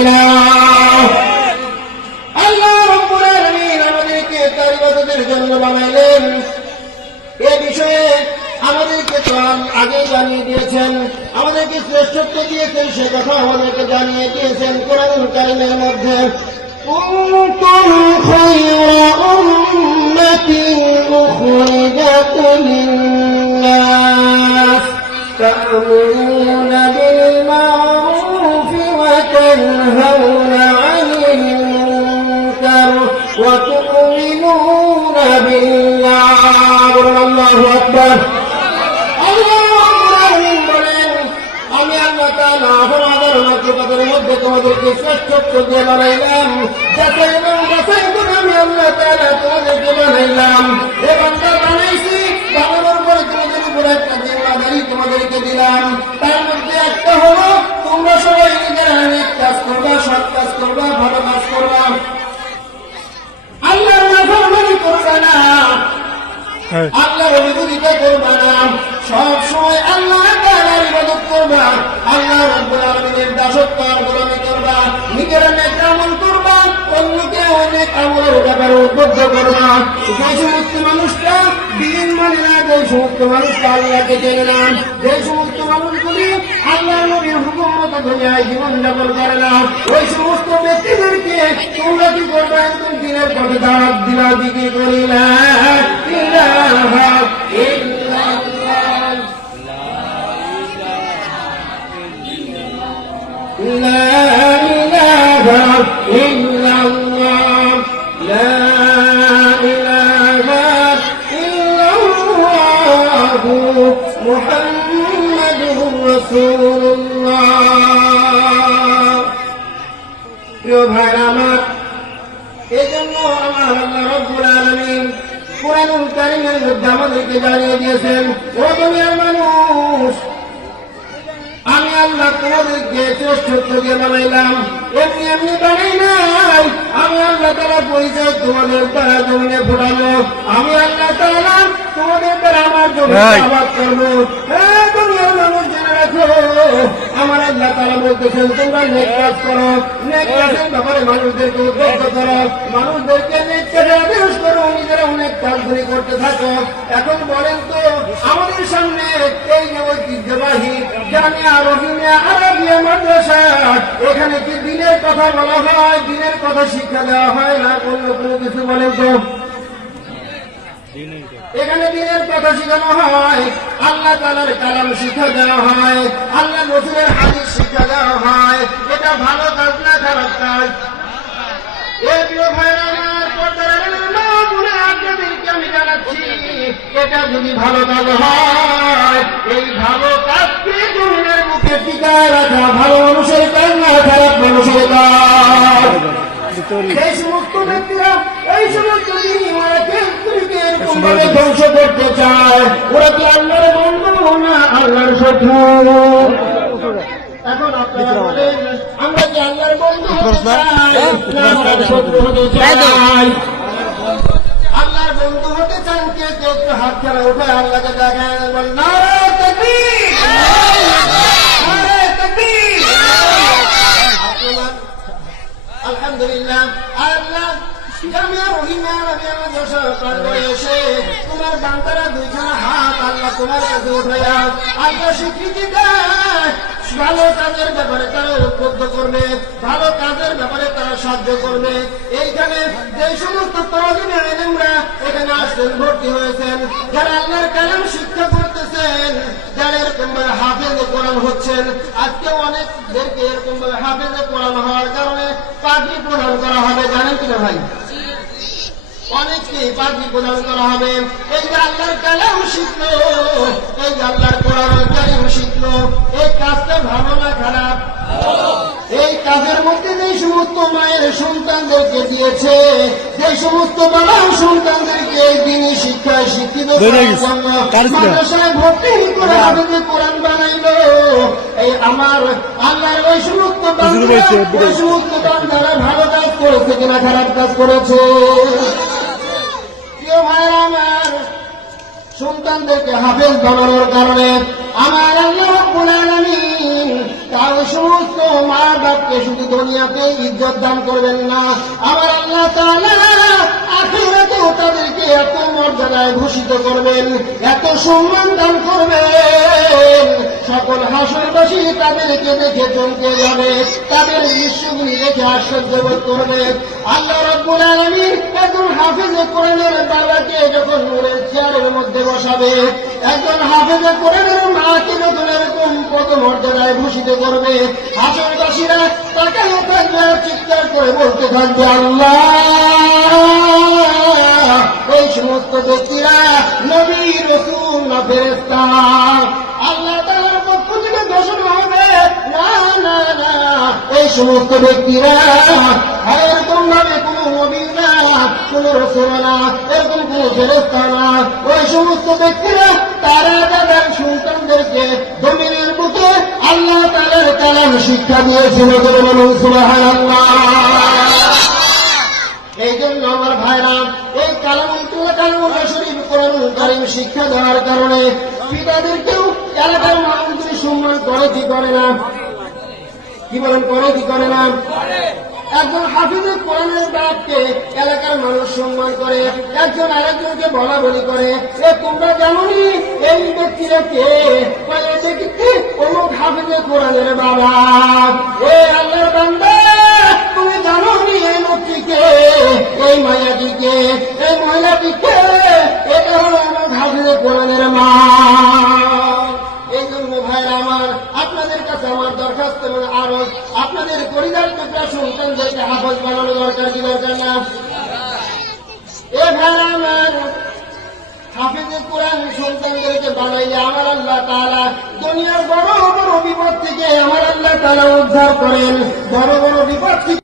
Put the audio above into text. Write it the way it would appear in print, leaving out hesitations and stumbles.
কিনা? আল্লাহ রাব্বুল আলামিন আমাদেরকে তার ইবাদতের জন্য বানাইলেন। এ বিষয়ে আমাদেরকে তো আগে জানিয়ে দিয়েছেন, আমাদেরকে শ্রেষ্ঠত্ব দিয়েছেন, সে কথা আমাদেরকে জানিয়ে দিয়েছেন কোরআনুল কারীমের মধ্যে। কুনতুম খায়রা উম্মাতিন উখরিজাত লিন-নাস তা'মুরুনা বিল মা'রুফি ওয়া তানহাউনা 'আনিল মুনকার ওয়া তু'মিনুনা বিল্লাহ। আল্লাহু আকবার। আমি আল্লাহ তাআলা আপনাদের মাঝখানের মধ্যে তোমাদেরকে শ্রেষ্ঠত্ব দিয়ে বানাইলাম। যাচাই এবং বাছাই করে আমি আল্লাহ তাআলা তোমাদেরকে বানাইলাম। এ বান্দা বানাইছি, বানানোর পরে তোমাদের উপর একটা জিম্মাদারি তোমাদেরকে দিলাম। তার মধ্যে একটা হলো তোমরা সবাই নিজেরা অনেক কাজ করবা, সৎ কাজ করবা, ভালো কাজ করবা, আল্লাহর নাফরমানি করবা না, আল্লাহর বিরোধিতা করবা না, সব সময় আল্লাহ তাআলার ইবাদত করবা, আল্লাহ রাব্বুল আলামিনের দাসত্ব আর গোলামি করবা, নিজের নেক আমল করবা, অন্যকে অনেক আমলের ব্যাপারে উদ্বুদ্ধ করবা। যে সমস্ত মানুষরা দিন মানে না, যে সমস্ত মানুষরা আল্লাহকে চেনে না, যে সমস্ত মানুষগুলি আল্লাহর নবীর হুকুম মতো দুনিয়ায় জীবনযাপন করে না, ওই সমস্ত ব্যক্তিদেরকে তোমরা কি করবে? একদম দিনের পথে দাওয়াত দিলা, দিকে করিলা ইলাহা ইল্লাল্লাহ, লা ইলাহা ইল্লাল্লাহ, লা ইলাহা ইল্লাল্লাহ মুহাম্মাদুর রাসূলুল্লাহ। প্রিয় ভাইরা আমার, এজন্য আমার আল্লাহ রাব্বুল আলামিন কোরআনুল কারীমের মধ্যে আমাদেরকে জানিয়ে দিয়েছেন, ও দুনিয়ার মানুষ, আমি আল্লাহ তোমাদেরকে শ্রেষ্ঠত্ব দিয়ে বানাইলাম। এমনি এমনি বানাই নাই, আমি আল্লাহ তাআলা পরিচয় তোমাদের দ্বারা জমিনে ফোটানো, আমি আল্লাহ তাআলা তোমাদের দ্বারা আমার জমিনে আবাদ করবো। হ্যাঁ দুনিয়ার মানুষ জেনে রাখো, আমার আল্লাহ তাআলা বলতেছেন তোমরা নেক কাজ করো, নেক কাজের ব্যাপারে মানুষদেরকে উদ্বুদ্ধ করো, মানুষদেরকে নেক কাজে আদেশ করো, নিজেরা অনেক কাজগুলি করতে থাকো। এখন বলেন তো, আমাদের সামনে এই যে ঐতিহ্যবাহী জামিয়া রহিমিয়া আরাবিয়া মাদ্রাসা, এখানে কি দিনের কথা বলা হয়, দিনের কথা শিক্ষা দেওয়া হয় না অন্য কোনো কিছু? বলেন তো, এখানে দিনের কথা শেখানো হয়, আল্লাহ তাআলার কালাম শিক্ষা দেওয়া হয়, আল্লাহ রাসূলের হাদিস শিক্ষা দেওয়া হয়। এটা ভালো কাজ না খারাপ কাজ? এ প্রিয় ভাইরা আমার, পর্দার মা বলে আপনাদেরকে আমি জানাচ্ছি, এটা যদি ভালো কাজ হয়, এই ভালো কাজকে জমিনের বুকে টিকায় রাখা ভালো মানুষের কাজ না খারাপ মানুষের কাজ। সেই সমস্ত ব্যক্তিরা এই সমস্ত এরকমভাবে ধ্বংস করতে চায়, ওরা কি আল্লাহর বন্ধু না আল্লাহর শত্রু? এখন আপনারা বলেন, আমরা কি আল্লাহর বন্ধু হতে চাই না আল্লাহর শত্রু হতে চাই? আল্লাহর বন্ধু হতে চান কে? কেউ একটু হাত খেলা উঠে আল্লাহকে দেখায়, বলেন নারে তাকবীর, নারে তাকবীর। আলহামদুলিল্লাহ। আল্লাহ জামিয়া রহিমিয়া আরাবিয়া মাদ্রাসা প্রাঙ্গণে এসে তোমার বান্দারা দুইখানা হাত আল্লাহ তোমার কাছে উঠাইয়া আল্লাহ স্বীকৃতি দেয়, ভালো কাজের ব্যাপারে তারা উদ্বুদ্ধ করবে, ভালো কাজের ব্যাপারে তারা সাহায্য করবে। এইখানে যে সমস্ত তালিবে ইলমরা এখানে আসছেন, ভর্তি হয়েছেন, যারা আল্লাহর কালাম শিক্ষা করতেছেন, যারা এরকম ভাবে হাফেজে কোরআন হচ্ছেন, আজকে অনেকদেরকে এরকম ভাবে হাফেজে কোরআন হওয়ার কারণে পাগড়ি প্রদান করা হবে, জানেন কিনা ভাই? অনেককে পাগড়ি প্রদান করা হবে। এই যে আল্লাহর কালাম শিখলো, এই যে আল্লাহর কোরআনুল কারীম শিখলো, এই কাজটা ভালো না খারাপ? এই কাজের মধ্যে যে সমস্ত মায়ের সন্তানদেরকে দিয়েছে, যে সমস্ত বাবার সন্তানদেরকে এই দিনই শিক্ষায় শিক্ষিত করার জন্য মাদ্রাসায় ভর্তি করে হাফেজে কোরআন বানাইলো, এই আমার আল্লাহর ওই সমস্ত বান্দারা ভালো কাজ করেছে কিনা খারাপ কাজ করেছে? প্রিয় ভাইরা আমার, সন্তানদেরকে হাফেজ বানানোর কারণে আমার আল্লাহ রাব্বুল আলামিন তার সমস্ত মা বাপকে শুধু দুনিয়াতে ইজ্জত দান করবেন না, আমার আল্লাহ তাআলা আখিরাতেও তাদেরকে এত মর্যাদায় ভূষিত করবেন, এত সম্মান দান করবেন, সকল হাসরবাসী তাদেরকে দেখে চমকে যাবে, তাদের দৃশ্যগুলি দেখে আশ্চর্য বোধ করবে। আল্লাহ রাব্বুল আলামিন একজন হাফেজে কোরআনের বাবাকে যখন নূরের চেয়ারের মধ্যে বসাবে, একজন হাফেজে কোরআনের মাকে যখন এরকম পদমর্যাদায় ভূষিত করবে, হাসরবাসীরা তাকায় থাকবে, চিৎকার করে বলতে থাকবে আল্লাহ। এই সমস্ত ব্যক্তিরা নবী, রাসূল না ফেরেশতা? আল্লাহ তাআলার পক্ষ থেকে ঘোষণা হবে, না না না, এই সমস্ত ব্যক্তিরা এরকম ভাবে কোন নবী না, কোন রাসূল না, এরকম কোন ফেরেশতা না। ওই সমস্ত ব্যক্তিরা তারা তাদের সন্তানদেরকে জমিনের বুকে আল্লাহ তাআলার কালাম শিক্ষা দিয়েছিল। সুবহানাল্লাহ। এই জন্য আমার ভাইরা, এই কালামুল শরীফ কোরআনুল কারীম শিক্ষা দেওয়ার কারণে পিতাদেরকেও এলাকার মানুষগুলি সম্মান করে কি করে না? কি বলেন, করে কি করে না? একজন হাফিজে কোরআনের বাপকে এলাকার মানুষ সম্মান করে, একজন আরেকজনকে বলা বলি করে, এ তোমরা জানোনি এই ব্যক্তিরা কে? অমুক হাফিজে কোরআনের বাবা। এ আল্লাহর বান্দা, তুমি জানোনি এই লোকটিকে, এই মায়াটিকে, এই মহিলাটিকে? এটা হলো অমুক হাফিজে কোরআনের মা। এই জন্য ভাইরা আমার, আপনাদের কাছে আমার দরখাস্ত এবং আরজ, আপনাদের পরিবার টুকরা সন্তানদেরকে হাফেজ বানানো দরকার কি দরকার না? এ ভাইরা আমার, হাফেজে কোরআন সন্তানদেরকে বানাইলে আমার আল্লাহ তাআলা দুনিয়ার বড় বড় বিপদ থেকে আমার আল্লাহ তাআলা উদ্ধার করেন, বড় বড় বিপদ থেকে